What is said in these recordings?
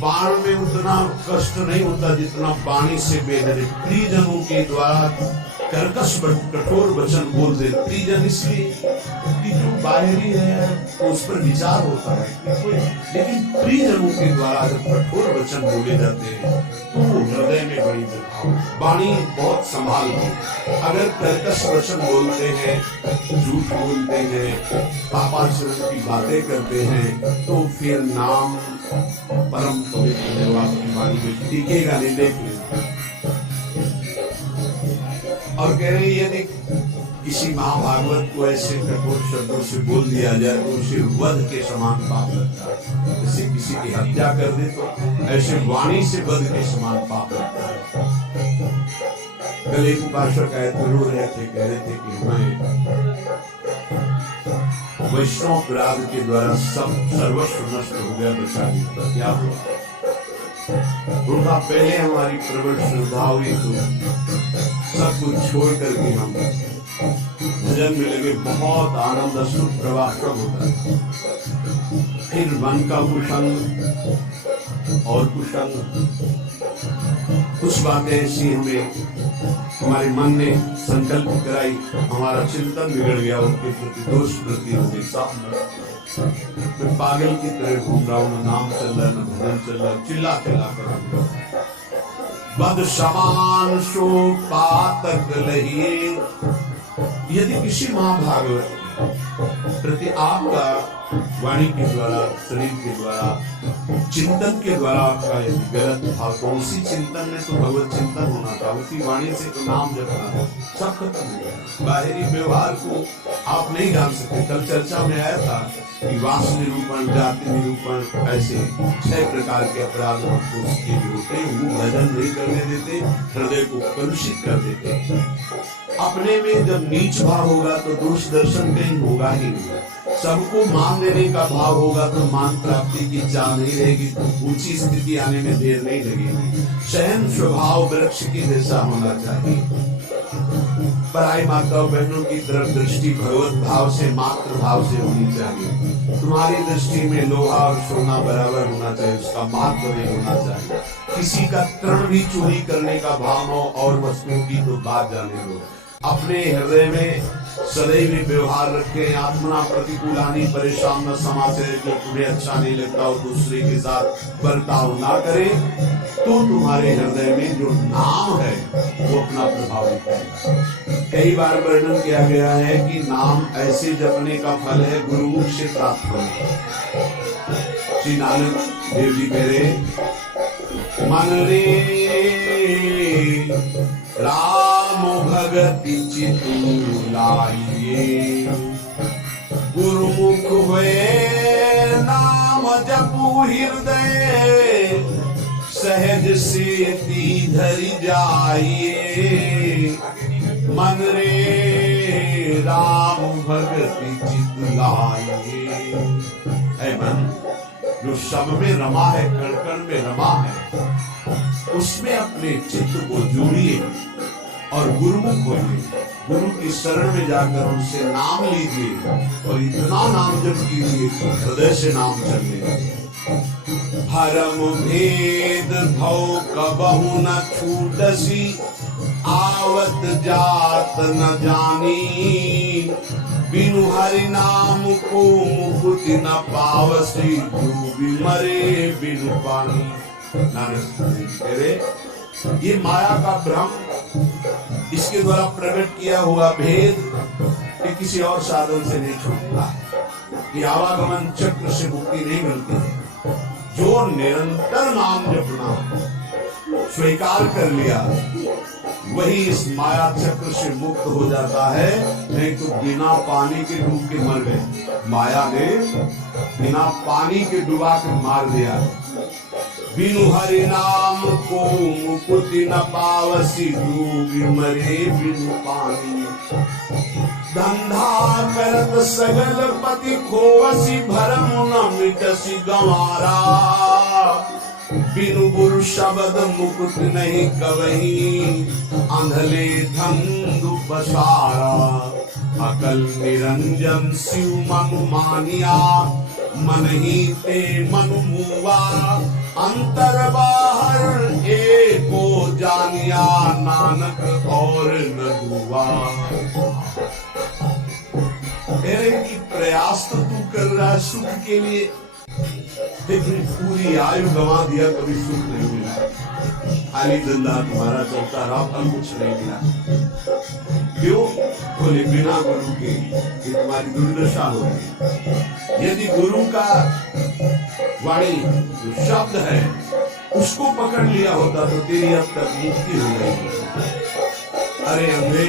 बाण में उतना कष्ट नहीं होता जितना वाणी से वेदने प्रियजनों के द्वारा कर्कश कठोर वचन बोल दे। प्रियजन इसलिए कि जो बाहरी है तो उस पर विचार होता है लेकिन प्रियजनों के द्वारा जब कठोर वचन बोले जाते हैं तो हृदय में बड़ी वाणी बहुत संभाल लो। अगर कर्कश वचन बोलते हैं, झूठ बोलते हैं, पापाचरण की बातें करते हैं तो फिर नाम परम पवित्र है, आपकी वाणी में टिकेगा नहीं। देख और कह रहे यदि किसी महाभागवत को ऐसे कठोर शब्दों से बोल दिया जाए तो उसे वध के समान पाप लगता है। जैसे किसी की हत्या कर दे तो ऐसे वाणी से वध के समान पाप लगता है। कल एक उपासक आए थे, रो रहे थे, कह रहे थे कि मैं वैष्णव अपराध के द्वारा सब सर्वस्व नष्ट हो गया, बचा नहीं। क्या हुआ? उनका पहले हमारी प्रबल श्रद्धा हुई तो सब कुछ छोड़ करके हम भजन में लगे, बहुत आनंद सुख प्रवाह कब होता है। फिर मन का कुसंग और कुसंग, कुछ बातें ऐसी हमें हमारे मन ने संकल्प कराई, हमारा चिंतन बिगड़ गया, उनके प्रति दोष वृद्धि हो गई। मैं पागल की तरह घूम रहा हूँ, नाम चल रहा है, न भजन चल रहा है, चिल्ला चिल्ला कर बद समान सो पातक लही। यदि किसी महाभागवत प्रति आपका वाणी के द्वारा, शरीर के द्वारा, चिंतन के द्वारा आपका गलत भाव, कौन सी चिंतन में तो भगवत चिंतन होना था, उसी वाणी से तो नाम जपना था, सब खत्म हो गया। बाहरी व्यवहार को आप नहीं जान सकते। कल चर्चा में आया था कि वास निरूपण, जाति निरूपण, ऐसे 6 प्रकार के अपराध हमको उसके होते हैं। वो भजन नहीं करने देते, हृदय को कलुषित कर देते। अपने में जब नीच भाव होगा तो दोष दर्शन कहीं होगा ही नहीं। सबको मान देने का भाव होगा तो मान प्राप्ति की चाह नहीं रहेगी, तो ऊंची स्थिति आने में देर नहीं लगेगी। शयन स्वभाव वृक्ष की जैसा होना चाहिए। पराई माताओं बहनों की तरफ दृष्टि भगवत भाव से, मातृ भाव से होनी चाहिए। तुम्हारी दृष्टि में लोहा और सोना बराबर होना चाहिए, उसका महत्व नहीं होना चाहिए। किसी का तृण भी चोरी करने का भाव हो और वस्तुओं की तो बात जाने दो। अपने हृदय में सदैव व्यवहार रखें, आत्मना प्रतिकूलानी परेशान न समाचार, जो तुम्हें अच्छा नहीं लगता हो दूसरे के साथ बर्ताव ना करें, तो तुम्हारे हृदय में जो नाम है वो अपना प्रभाव दिखाएगा। कई बार वर्णन किया गया है कि नाम ऐसे जपने का फल है गुरुमुख से प्राप्त होना। श्री नानक देव जी कह रहे, मन रे राम भगति चितु लाइए, गुरुमुख हुए नाम जपू हृदय, सहज से धरि जाइए। मन रे राम भगति चितु लाइए। है मन जो सब में रमा है, कण कण में रमा है, उसमें अपने चित्त को जोड़िए और गुरुमुख होइए। गुरु की शरण में जाकर उनसे नाम लीजिए और इतना नाम जप कीजिए कि हृदय से नाम चले। भरम भेद भव कबहु न छूटसी, आवत जात न जानी, बिनु हरि नाम को मुक्ति न पावसी, जो भी मरे बिनु पानी। ये माया का भ्रम, इसके द्वारा प्रकट किया हुआ भेद कि किसी और साधन से नहीं छूटता है, कि आवागमन चक्र से मुक्ति नहीं मिलती है। जो निरंतर नाम जपना स्वीकार कर लिया वही इस माया चक्र से मुक्त हो जाता है। नहीं तो बिना पानी के डूब के मर गए। माया ने बिना पानी के डुबा के मार दिया। बिनु हरि नाम को मुक्ति न पावसी, डूबी मरे बिनु पानी। धंधा करत सगल पति खोवसी, भरम न मिटसी गंवारा, बिनु गुरु शब्द मुकुट नहीं कवही, अंधले धंधु पसारा। अकल निरंजन शिव मनु मानिया, मन ही ते मनु मुआ, अंतर बाहर एको जानिया नानक और न दुआ। मेरे की प्रयास तो तू कर रहा है सुख के लिए, लेकिन पूरी आयु गंवा दिया, कभी सुख नहीं मिला, खाली धंधा तुम्हारा चलता रहा, फल कुछ नहीं मिला। क्यों? बोले बिना गुरु के ये तुम्हारी दुर्दशा होगी। यदि गुरु का वाणी जो शब्द है उसको पकड़ लिया होता तो तेरी अब तक मुक्ति हो जाएगी। अरे अंधे,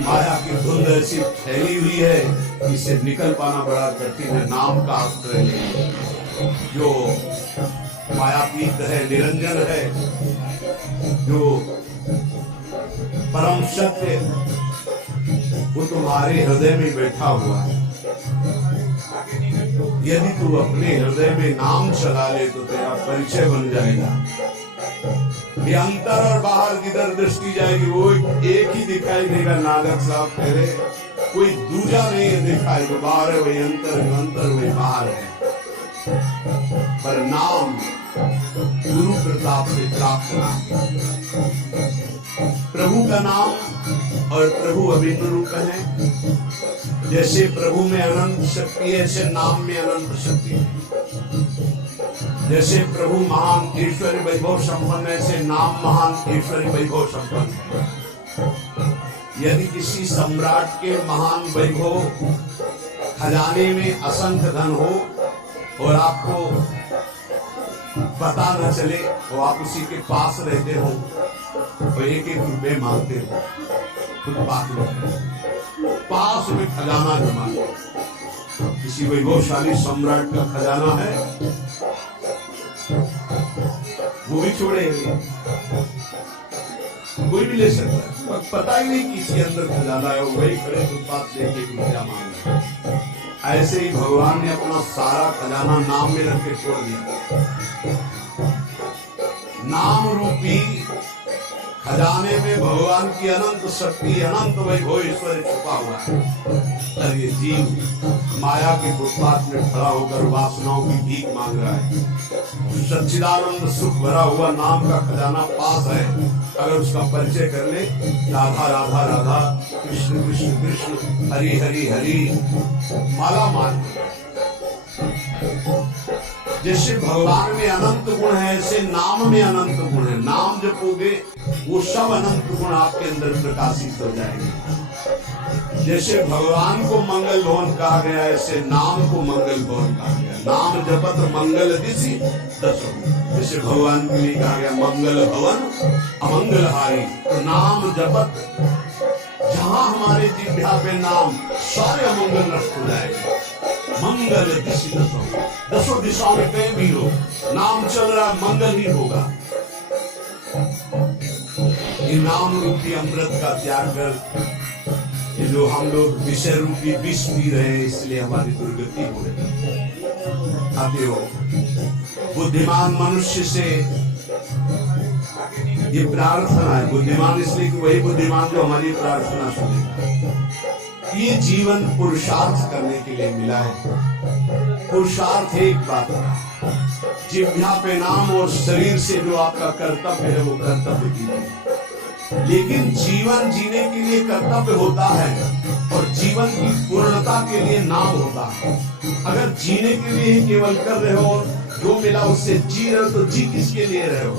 माया की धुंध ऐसी फैली हुई है, इससे निकल पाना बड़ा कठिन है। नाम का आश्रय ले, जो मायातीत है, निरंजन है, जो परम सत्य, वो तुम्हारे हृदय में बैठा हुआ है। यदि तू अपने हृदय में नाम चला ले तो तेरा परिचय बन जाएगा। ये अंतर और बाहर किधर दृष्टि जाएगी, वो एक ही दिखाई देगा। नानक साहब कह रहे, कोई दूजा नहीं है दिखाई, जो बाहर है वही अंतर है, अंतर वही बाहर है। पर नाम गुरु प्रताप से प्राप्त नाम, प्रभु का नाम, और प्रभु अभिन्न रूप है। जैसे प्रभु में अनंत शक्ति है, ऐसे नाम में अनंत शक्ति है। जैसे प्रभु महान ईश्वरी वैभव संपन्न है, ऐसे नाम महान ईश्वरी वैभव संपन्न है। यदि किसी सम्राट के महान वैभव खजाने में असंख्य धन हो और आपको पता न चले, तो आप उसी के पास रहते हो तो एक एक रुपये मांगते हो, फुटपाथ में पास में खजाना जमा। किसी वैभवशाली सम्राट का खजाना है, वो भी छोड़ेंगे, कोई भी ले सकता है, पता ही नहीं किसी अंदर खजाना है, वही खड़े फुटपाथ लेके रुपया मांग रहे हैं। ऐसे ही भगवान ने अपना सारा खजाना नाम में रख के छोड़ दिया। नाम रूपी खजाने में भगवान की अनंत शक्ति, अनंत वैभव ईश्वर छुपा हुआ है। और ये जीव माया के फुटपाथ में खड़ा होकर वासनाओं की भीख मांग रहा है। सच्चिदानंद सुख भरा हुआ नाम का खजाना पास है, अगर उसका परिचय कर ले, राधा राधा राधा, कृष्ण कृष्ण कृष्ण, हरि हरि हरि, माला माल। जैसे भगवान में अनंत गुण है, ऐसे नाम में अनंत गुण है। नाम जपोगे वो सब अनंत गुण आपके अंदर प्रकाशित हो जाएंगे। जैसे भगवान को मंगल भवन कहा गया, ऐसे नाम को मंगल भवन कहा गया। नाम जपत मंगल दिशि दसो, जैसे भगवान के लिए कहा गया मंगल भवन अमंगल हारी। तो नाम जपत, जहां हमारे जिह्वा पे नाम, सारे अमंगल नष्ट हो जाएंगे। मंगल दिशि दसो, दसों दिशाओं में कहीं भी हो, नाम चल रहा, मंगल ही होगा। ये नाम रूपी अमृत का त्याग कर, ये जो हम लोग विषय रूपी विष पी रहे हैं, इसलिए हमारी दुर्गति हो रही। आते हो बुद्धिमान मनुष्य से ये प्रार्थना है, बुद्धिमान इसलिए कि वही बुद्धिमान जो हमारी प्रार्थना सुनेगा। ये जीवन पुरुषार्थ करने के लिए मिला है। पुरुषार्थ एक बात है, जिह्वा पे नाम और शरीर से जो आपका कर्तव्य है वो कर्तव्य कीजिए। लेकिन जीवन जीने के लिए कर्तव्य होता है और जीवन की पूर्णता के लिए नाम होता है। अगर जीने के लिए ही केवल कर रहे हो, जो मिला उससे जी रहे हो, तो जी किसके लिए रहे हो?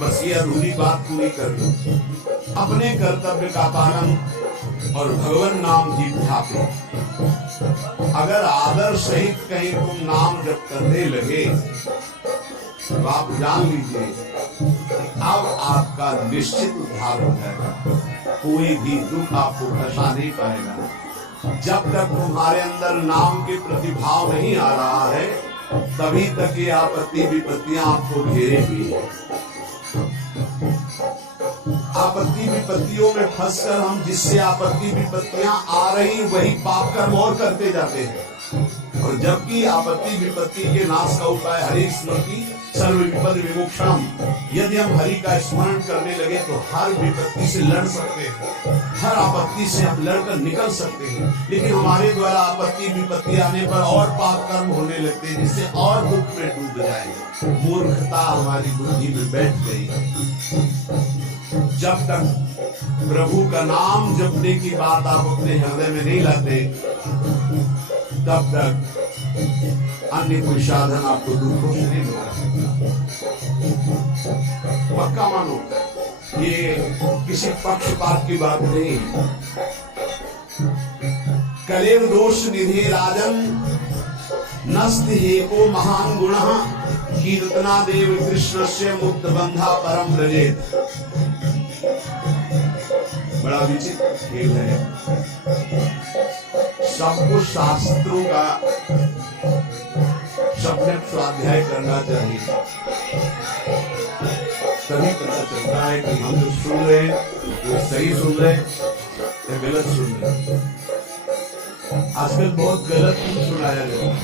बस ये अधूरी बात पूरी कर दो। अपने कर्तव्य का पालन और भगवान नाम जिह्वा पे। अगर आदर सहित कहीं तुम नाम जप करने लगे तो आप जान लीजिए अब आपका निश्चित उद्धार हो जाएगा। कोई भी दुख आपको फंसा नहीं पाएगा। जब तक तुम्हारे अंदर नाम के प्रतिभाव नहीं आ रहा है, तभी तक ये आपत्ति विपत्तियां आपको घेरेगी। आपत्ति विपत्तियों में फंसकर हम जिससे आपत्ति विपत्तियां आ रही वही पाप कर्म और करते जाते हैं। और जबकि आपत्ति विपत्ति के नाश का उपाय हरि स्मृति, सर्व विपद विमोक्षणम। यदि हम हरि का स्मरण करने लगे तो हर विपत्ति से लड़ सकते हैं, हर आपत्ति से हम लड़कर निकल सकते हैं। लेकिन हमारे द्वारा आपत्ति विपत्ति आने पर और पाप कर्म होने लगते हैं, जिससे और दुख में डूब जाएंगे। मूर्खता हमारी बुद्धि में बैठ गई। जब तक प्रभु का नाम जपने की बात आप अपने हृदय में नहीं लाते, तब तक अन्य कोई साधन आपको दुखों से नहीं मिला। पक्का मानो, ये किसी पक्षपात की बात नहीं। कलेव दोष निधे राजन नस्त एको महान गुण कीर्तना देव कृष्ण से मुक्त बंधा परम व्रजेत। बड़ा विचित्र खेल है। सबको शास्त्रों का सम्यक स्वाध्याय करना चाहिए, तभी पता चलता है कि हम जो सुन रहे हैं वो सही सुन रहे या गलत सुन रहे। आजकल बहुत गलत सुनाया जाता है।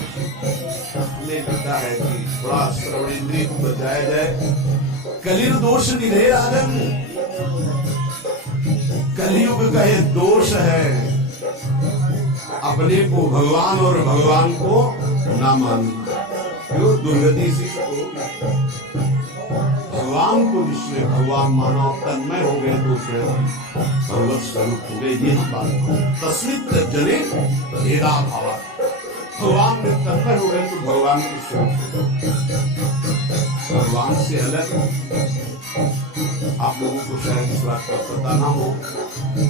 हमें लगता है कि थोड़ा श्रवण इंद्रिय को बचाया जाए। कलिर दोष निधे राजन, कलयुग का ये दोष है अपने को भगवान और भगवान को ना मानना। क्यों दुर्गति से भगवान को जिसने भगवान माना तन्मय हो गए तो उसने भगवत स्वरूप हो गए। ये हम बात तस्मित जने भेदा भावा, भगवान में तन्मय हो गए तो भगवान के स्वरूप। भगवान से अलग आप लोगों को शायद इस बात का पता ना हो,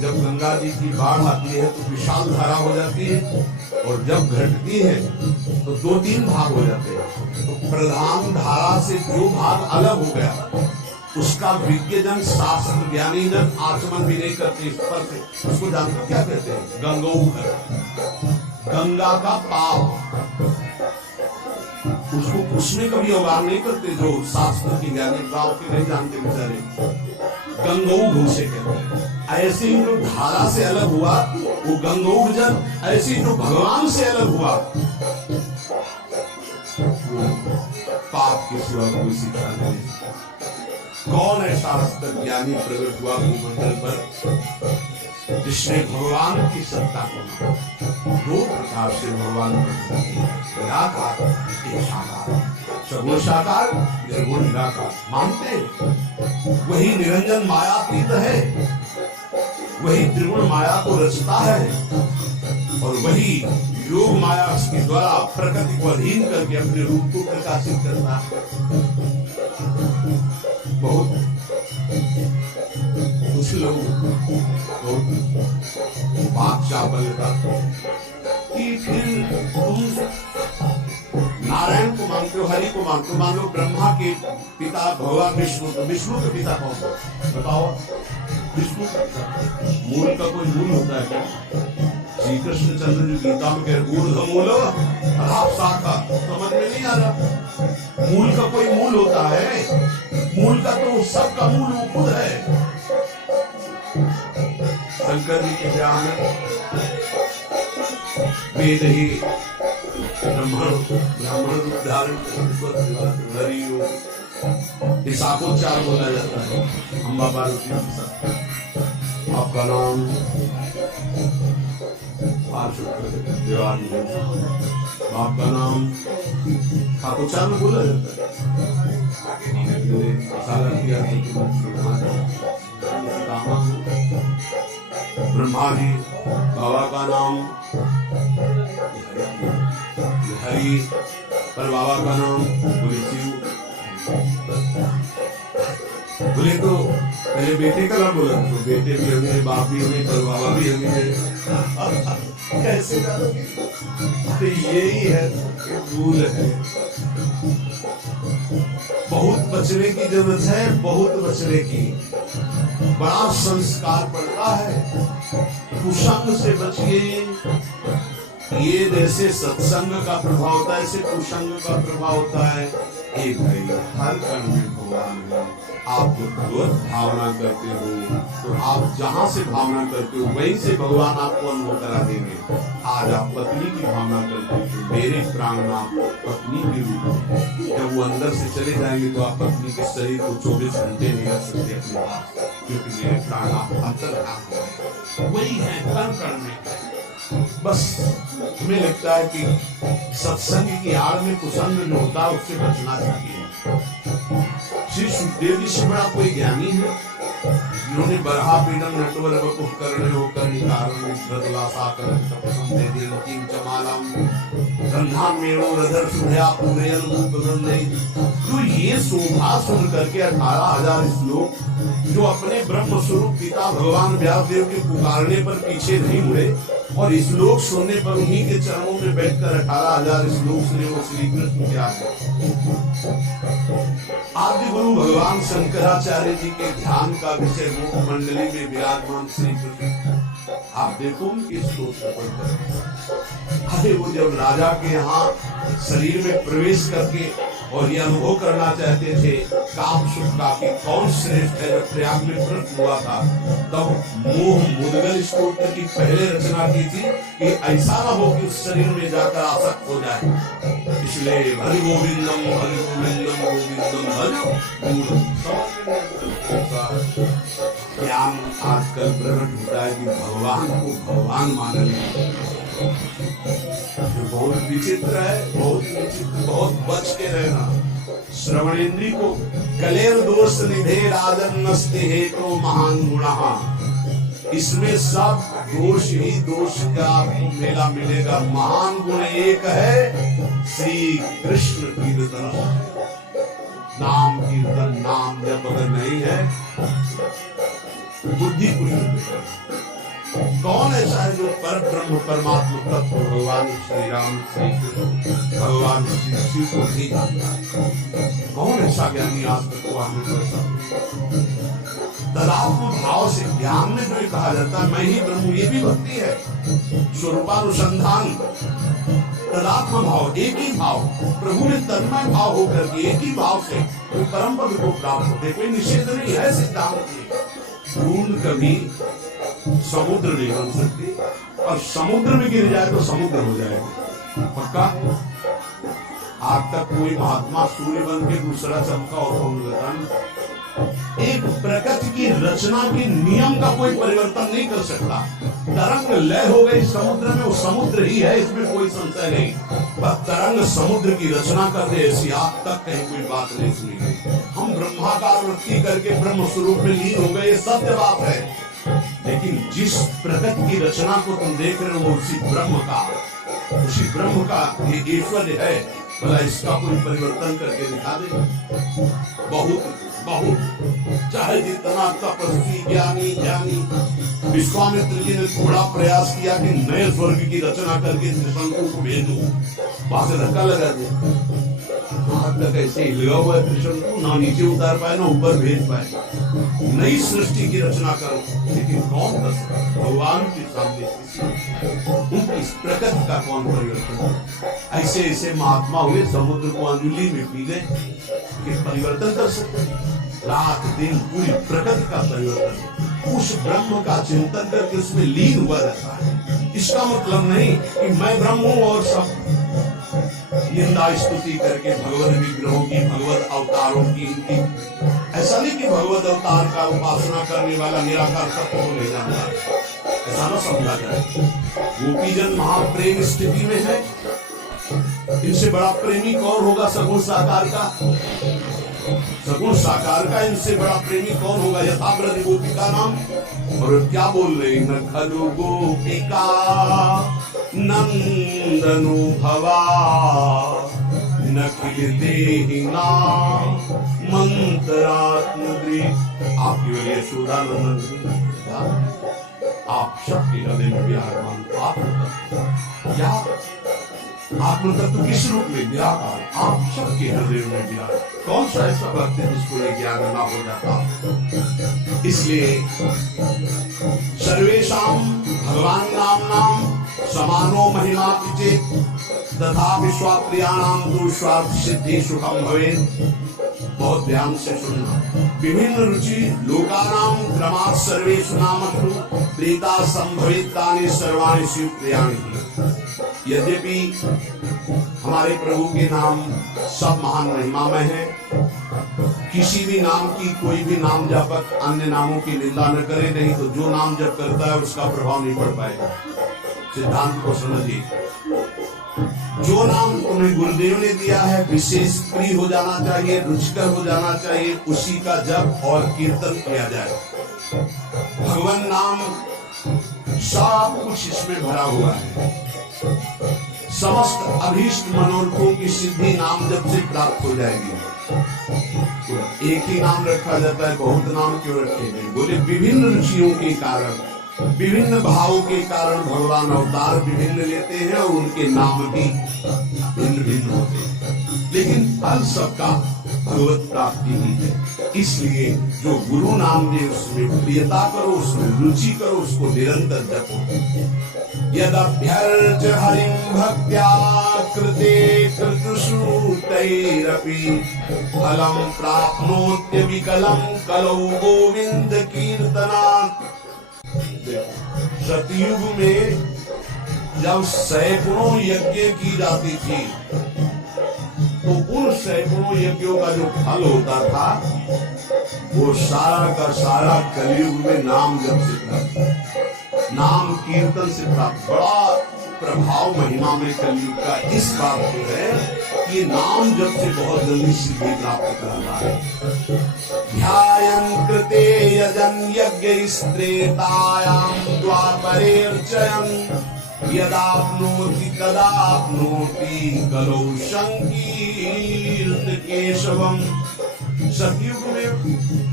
जब गंगा जी की बाढ़ आती है तो विशाल धारा हो जाती है, और जब घटती है तो 2-3 भाग हो जाते हैं। तो प्रधान धारा से जो भाग अलग हो गया उसका विज्ञजन शास्त्र ज्ञानी जन आचमन भी नहीं करते। इस पर से उसको जानकर क्या कहते हैं? गंगोह, गंगा का पाप। उसको उसमें कभी अवगाह नहीं करते जो शास्त्र की ज्ञानी गाँव के नहीं जानते बेचारे। गंगोह से कहते हैं। ऐसे ही जो धारा से अलग हुआ वो गंगोह जन, ऐसी जो भगवान से अलग हुआ वो पाप के सिवा कोई शिक्षा नहीं। कौन है शास्त्र ज्ञानी प्रकट हुआ भूमंडल पर जिसने भगवान की सत्ता को 2 प्रकार से भगवान निराकार सगुण साकार निर्गुण निराकार मानते। वही निरंजन मायातीत है, वही त्रिगुण माया को रचता है, और वही योग माया के द्वारा प्रकृति को अधीन करके अपने रूप को प्रकाशित करता है। बहुत कुछ लोग बादशाह बनता कि फिर तुम नारायण को मानते हो, हरि को मानते हो। मान लो ब्रह्मा के पिता भगवान विष्णु, तो विष्णु के पिता कौन? बताओ। विष्णु मूल का कोई मूल होता है क्या? श्री कृष्ण चंद्र जी गीता में कह रहे ऊर्ध्वमूल अधः शाखा, समझ में नहीं आ रहा। मूल का कोई मूल होता है? मूल का तो सबका मूल वो खुद है। शंकर जी के ज्ञान में वेद ही ब्राह्मण रूप धारण शाकोच्चार बोला जाता है। अम्बा पार्वती आपका नाम आपका नाम शाकोच्चार में बोला जाता है। ब्रह्मा जी बाबा का नाम हरि, पर बाबा का नाम बोले शिव। बोले तो पहले बेटे का नाम बोला तो बेटे भी होंगे, बाप भी होंगे, पर बाबा भी होंगे। कैसे तो यही है भूल है। बहुत बचने की जरूरत है, बहुत बचने की। बड़ा संस्कार पड़ता है। कुसंग से बचिए। ये जैसे सत्संग का प्रभाव होता है, ऐसे कुसंग का प्रभाव होता है। एक भाई हर कर्म में भगवान है। आप जो भगवत भावना करते हो तो आप जहां से भावना करते हो वहीं से भगवान आपको अनुभव करा देंगे। आज आप पत्नी की भावना करते हो, मेरे प्राणनाथ पत्नी के रूप में, जब वो अंदर से चले जाएंगे तो आप पत्नी के शरीर को 24 घंटे नहीं रख सकते अपने पास, क्योंकि मेरे प्राणनाथ अंतर्धान है, वही है कण कण में। बस हमें लगता है कि सत्संग की आड़ में कुसंग जो होता है उससे बचना चाहिए। श्री सुखदेव जी से बड़ा कोई ज्ञानी है जिन्होंने बरहा पीडम नटवर वपुः कर्णयो कर्णिकारं धृतलासाकरं तपसं देदीं चमालम गंधान मेरो रधर सुभया पूरयन रूपवृंदे। तो ये शोभा सुन करके 18,000 श्लोक जो अपने ब्रह्म स्वरूप पिता भगवान व्यासदेव के पुकारने पर पीछे नहीं मुड़े और श्लोक सुनने पर उन्हीं के चरणों में बैठकर 18,000 श्लोक सुने वो श्री कृष्ण क्या है। आदि गुरु भगवान शंकराचार्य जी के ध्यान का विषय मुख मंडली में विराजमान श्री कृष्ण, आप देखो उनकी स्तोत्र पढ़कर। अरे वो जब राजा के यहाँ शरीर में प्रवेश करके और ये अनुभव करना चाहते थे काम सुख का कि कौन श्रेष्ठ है, जब प्रयाग में प्रकट हुआ था तब मोह मुद्गल स्तोत्र की पहले रचना की थी कि ऐसा न हो कि उस शरीर में जाकर आसक्त हो जाए। इसलिए हरि गोविंदम गोविंदम हरि ज्ञान आजकल प्रकट होता है कि भगवान को भगवान मानने बहुत विचित्र है, बहुत विचित्र, बहुत बच के रहना। श्रवणेन्द्री को कलेर दोष निधे राजन नस्ते हे तो महान गुणः, इसमें सब दोष ही दोष का मेला मिलेगा। महान गुण एक है श्री कृष्ण कीर्तन, नाम कीर्तन, नाम जब अगर नहीं है बुद्धि कुछ नहीं। कौन ऐसा है जो पर ब्रह्म परमात्मा तत्व भगवान श्री राम श्री कृष्ण भगवान श्री शिव को नहीं जानता है? कौन ऐसा ज्ञानी आज तक को हमें तदात्म भाव से ज्ञान में जो कहा जाता है मैं ही ब्रह्म, ये भी भक्ति है। स्वरूपानुसंधान तदात्म भाव, एक ही भाव प्रभु में तन्मय भाव होकर के एक ही भाव से वो परम पद को प्राप्त होते, कोई निषेध नहीं है सिद्धांत की। बूंद कभी समुद्र नहीं बन सकती और समुद्र में गिर जाए तो समुद्र हो जाएगा पक्का। आज तक कोई महात्मा सूर्य बन के दूसरा चमका और एक प्रकृति की रचना के नियम का कोई परिवर्तन नहीं कर सकता। तरंग लय हो गई समुद्र में, वो समुद्र ही है, इसमें कोई संशय नहीं। पर तरंग समुद्र की रचना कर दे ऐसी आज तक कहीं कोई बात नहीं सुनी गई। हम ब्रह्माकार वृत्ति करके ब्रह्म स्वरूप में लीन हो गए, ये सत्य बात है। लेकिन जिस प्रकृति की रचना को तुम देख रहे हो उसी ब्रह्म का ये ऐश्वर्य है, भला इसका कोई परिवर्तन करके दिखा दे। बहुत बहुत चाहे जितना तपस्वी ज्ञानी विश्वामित्र जी ने थोड़ा प्रयास किया कि नए स्वर्ग की रचना करके त्रिशंकु को भेजूं, वहां से धक्का लगा दे। हाथ तक ऐसे ही लगा हुआ त्रिशंकु, ना नीचे उतार पाए ना ऊपर भेज पाए। नई सृष्टि की रचना करो, लेकिन कौन कर सकता? भगवान के सामने इस प्रकृति का कौन परिवर्तन? ऐसे ऐसे महात्मा हुए समुद्र को अंजलि में पी गए कि परिवर्तन कर सकते। रात दिन पूरी प्रकृति का परिवर्तन उस ब्रह्म का चिंतन करके उसमें लीन हुआ रहता है। इसका मतलब नहीं कि मैं ब्रह्म हूं और सब निंदा स्तुति करके भगवत विग्रहों की, भगवत अवतारों की, ऐसा नहीं कि भगवत अवतार का उपासना करने वाला निराकार तत्व को ले जाना, ऐसा न समझा जाए। गोपीजन महाप्रेम स्थिति में है, इनसे बड़ा प्रेमी कौन होगा? सगुण साकार का, सगुण साकार का इनसे बड़ा प्रेमी कौन होगा? यथाव्रत गोपिका नाम। और क्या बोल रहे हैं? न खलु गोपिका नंदनु भवा न खिलदेहिना मंत्रात्मद्री। आपकी वजह यशोदानंदन, आप सबके हृदय में विराजमान क्या आत्म तत्व किस रूप में? निराकार, आप सबके हृदय में विराज। कौन सा ऐसा भक्त है जिसको ये ज्ञान न हो जाता? इसलिए सर्वेषां भगवान नाम समानो महिमा चेत तथा विश्वाप्रियाणां तु स्वार्थ सिद्धि सुखम भवेत्। बहुत ध्यान से सुनना। विभिन्न रुचि लोकानाम क्रमात् सर्वेषु नामषु प्रीता संभवितानि सर्वाणि शिव प्रियाणि। यद्यपि हमारे प्रभु के नाम सब महान महिमामय है, किसी भी नाम की कोई भी नाम जापक अन्य नामों की निंदा न करे, नहीं तो जो नाम जप करता है उसका प्रभाव नहीं पड़ पाएगा। सिद्धांत को समझिए, जो नाम तुम्हें गुरुदेव ने दिया है विशेष प्रिय हो जाना चाहिए, रुचिकर हो जाना चाहिए, उसी का जप और कीर्तन किया जाए। भगवान नाम सब कुछ इसमें भरा हुआ है। समस्त अभीष्ट मनोरथों की सिद्धि नाम जप से प्राप्त हो जाएगी। तो एक ही नाम रखा जाता है, बहुत नाम क्यों रखे गए? बोले विभिन्न रुचियों के कारण, विभिन्न भावों के कारण भगवान अवतार विभिन्न लेते हैं और उनके नाम भी भिन्न भिन्न होते हैं, लेकिन फल सबका भगवत प्राप्ति ही है। इसलिए जो गुरु नाम दे उसमें प्रियता करो, उसमें रुचि करो, उसको निरंतर जपो। यदभ्यर्च हरिं भक्त्या कृते कृतश्रुतैरपि फलं प्राप्नोत्यविकलं कलौ गोविंद कीर्तनात्। सतयुग में जब सैकड़ों यज्ञ की जाती थी तो उन सैकड़ों यज्ञों का जो फल होता था वो सारा का सारा कलयुग में नाम जप से प्राप्त, नाम कीर्तन से प्राप्त। बड़ा प्रभाव महिमा में कलयुग का इस बात को है कि नाम जप से बहुत जल्दी सिद्धि प्राप्त करना है। ध्यायन् कृते यजन यज्ञैस्त्रेतायां द्वापरेऽर्चयन् यदाप्नोति तदाप्नोति कलौ संकीर्त केशवम्। सतयुग में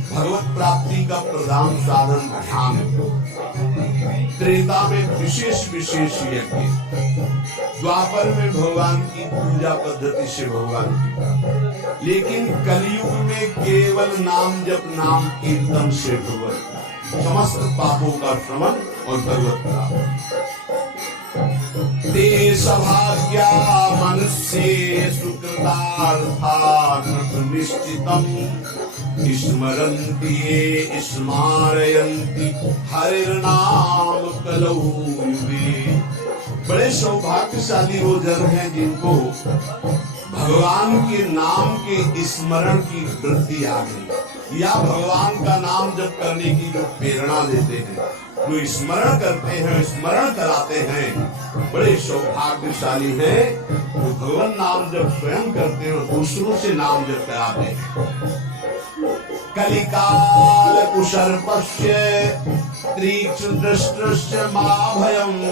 भगवत प्राप्ति का प्रधान साधन ध्यान है। त्रेता में विशेष विशेष यज्ञ, द्वापर में भगवान की पूजा पद्धति से भगवान की, लेकिन कलयुग में केवल नाम जप नाम कीर्तन से भगवत समस्त पापों का श्रमण और भगवत प्राप्ति। ते सभाग्या मनुष्ये सुकृतार्था निश्चितम् स्मरन्ति ये स्मारयन्ति हरिर्नाम कलौ युगे। बड़े सौभाग्यशाली वो जन हैं जिनको भगवान के नाम के स्मरण की वृत्ति आ गई, या भगवान का नाम जप करने की जो प्रेरणा देते हैं, जो स्मरण करते हैं, स्मरण कराते हैं, बड़े सौभाग्यशाली हैं। वो भगवान नाम जप स्वयं करते हैं और दूसरों से नाम जप कराते हैं। कलिकाल कुशर्पस्य तीक्ष्णदृष्टस्य माभयम्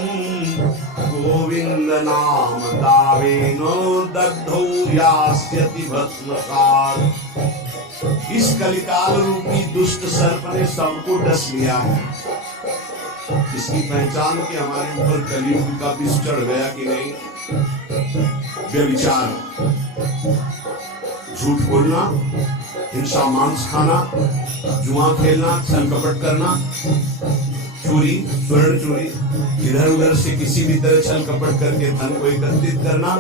गोविंद नाम दावेनो दग्धौ यास्यति भस्मसात्। इस कलिकाल रूपी दुष्ट सर्प ने सबको डस लिया है। इसकी पहचान के हमारे ऊपर कलयुग का विष चढ़ गया कि नहीं? व्यभिचार, झूठ बोलना, हिंसा मांस खाना, जुआ खेलना, छल कपट करना, चोरी, स्वर्ण चोरी, इधर उधर से किसी भी तरह छल कपट करके धन को एकत्रित करना,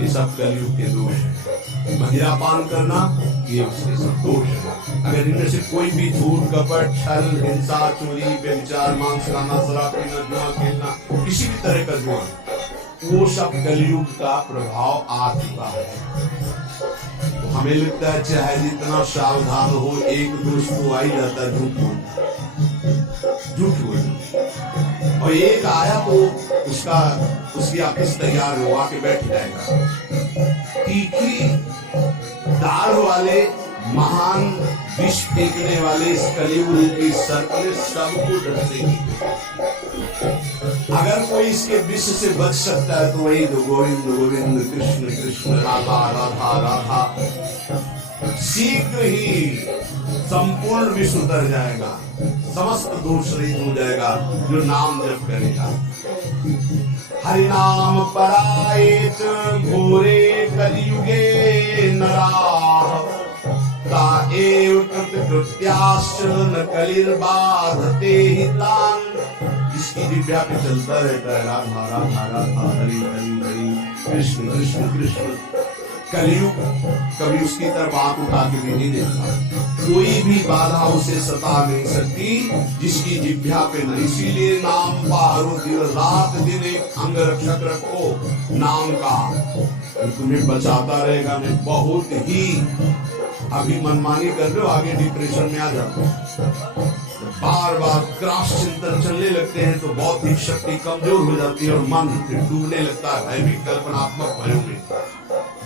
ये सब कलयुग के दोष है। मदिरापान करना, ये उसके सब दोष है। अगर इनमें से कोई भी झूठ, कपट, छल, हिंसा, चोरी, व्यभिचार, मांस खाना, शराब पीना, जुआ खेलना, किसी भी तरह का जुआ, वो सब कलयुग का प्रभाव आ चुका है। तो हमें लगता है चाहे जितना सावधान हो, एक दोष तो आ ही जाता है झूठ बोलना, झूठ बोलना। और एक आया तो उसकी ऑफिस तैयार हो आके बैठ जाएगा। तीखी दाढ़ वाले महान विष फेंकने वाले इस कलयुग की सर्प ने सबको डसेगी। अगर कोई इसके विष से बच सकता है तो वही तो गोविंद गोविंद कृष्ण कृष्ण राधा राधा राधा। शीघ्र ही संपूर्ण विष उतर जाएगा, समस्त दोष रहित हो जाएगा जो नाम जप करेगा। हरिनाम परायेत घोरे कलियुगे नराः ता एव कृत्याश्च न कलिर्बाधते हितान्। इसकी दिव्या पे चलता रहता है राधा राधा राधा हरि हरि हरि कृष्ण कृष्ण कृष्ण। कलयुग कभी उसकी तरफ आंख उठा के भी नहीं देखता। कोई भी बाधा उसे सता नहीं सकती जिसकी जिह्वा पे नहीं। इसीलिए नाम पारो दिन रात दिन एक अंग रक्षक रखो नाम का, तुम्हें बचाता रहेगा। नहीं बहुत ही अभी मनमानी कर रहे हो, आगे डिप्रेशन में आ जाओ। बार बार क्रॉस चिंतन चलने लगते हैं तो बौद्धिक शक्ति कमजोर हो जाती है और मन फिर डूबने लगता है भयभीत कल्पनात्मक भयों में।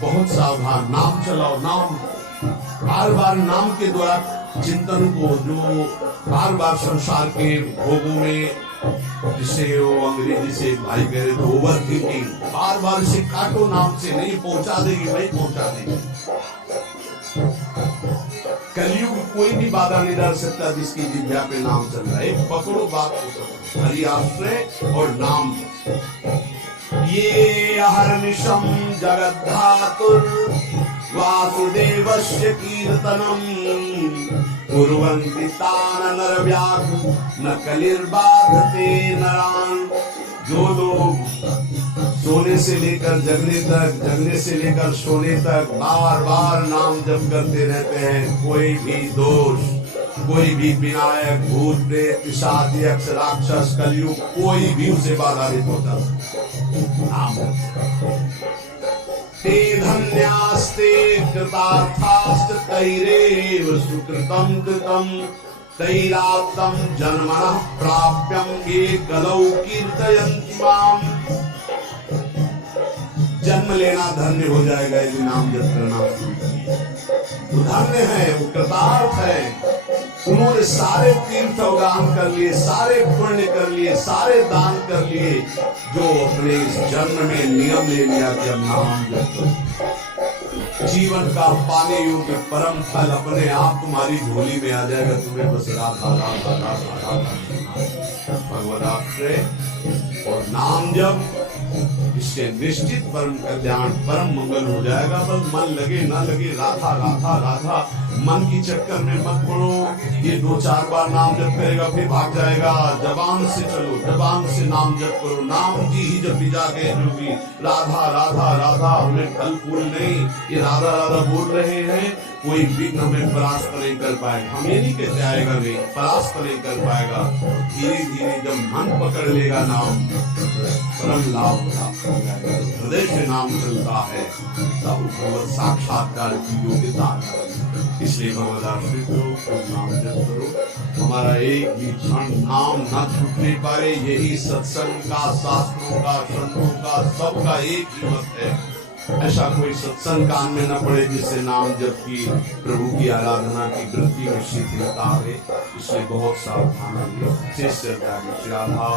बहुत सावधान, नाम चलाओ। नाम बार बार नाम के द्वारा चिंतन को, जो बार बार संसार के भोगों में, जिसे वो अंग्रेजी से भाई कह रहे थे ओवर थिंकिंग, बार बार इसे काटो नाम से। नहीं पहुंचा देगी भाई, पहुंचा देगी। कलयुग कोई भी बाधा नहीं डाल सकता जिसकी जिह्वा पे नाम चल रहा है। पकड़ो बात को, हरि आश्रय और नाम। ये अहर्निशम जगद्धातुर वासुदेवस्य कीर्तनम कुर्वन्ति तान नरव्याघ्र न कलिर्बाधते नरान। जो लोग सोने से लेकर जगने तक, जगने से लेकर सोने तक बार बार नाम जप करते रहते हैं, कोई भी दोष, कोई भी विनायक, भूत प्रेत पिशाच यक्ष राक्षस कलयुग कोई भी उसे बाधा नहीं पहुंचा। नाम ते धन्यास्ते कृतार्थास्त तैरेव सुकृतम कृतम तैराप्तम जन्मनः प्राप्यम ये कलौ कीर्तयन्ति माम। जन्म लेना धन्य हो जाएगा यदि नाम जप करना। वो धन्य है, वो कृतार्थ है। उन्होंने सारे तीर्थ अवगान कर लिए, सारे पुण्य कर लिए, सारे दान कर लिए, जो अपने इस जन्म में नियम ले लिया कि अब नाम जप। जीवन का पाने योग्य परम फल अपने आप तुम्हारी झोली में आ जाएगा। तुम्हें बस राधा राधा राधा राधा भगवत आश्रय और नाम जप, इससे निश्चित परम कल्याण परम मंगल हो जाएगा। बस मन लगे ना लगे राधा राधा राधा, मन की चक्कर में मत पड़ो। ये 2-4 बार नाम जप करेगा फिर भाग जाएगा। जबान से चलो, जबान से नाम जप करो। नाम जी ही जब भी जाके जो भी राधा राधा राधा, हमें फल फूल नहीं, ये राधा राधा बोल रहे हैं, कोई विघ्न हमें परास्त नहीं कर पाएगा। हम ये नहीं कहते आएगा नहीं, परास्त नहीं कर पाएगा। धीरे धीरे जब मन पकड़ लेगा नाम, परम लाभ प्राप्त हो जाएगा। हृदय से नाम चलता है तब भगवत साक्षात्कार की योग्यता। इसलिए भगवत आश्रित करो, नाम जप करो। हमारा एक भी क्षण नाम न छूटने पाए, यही सत्संग का, शास्त्रों का, संतों का, सबका एक ही मत है। ऐसा कोई सत्संग कान में न पड़े जिससे नाम जप की, प्रभु की आराधना की वृत्ति में शिथिलता आवे। इसलिए बहुत सावधान रहिए। श्री राधा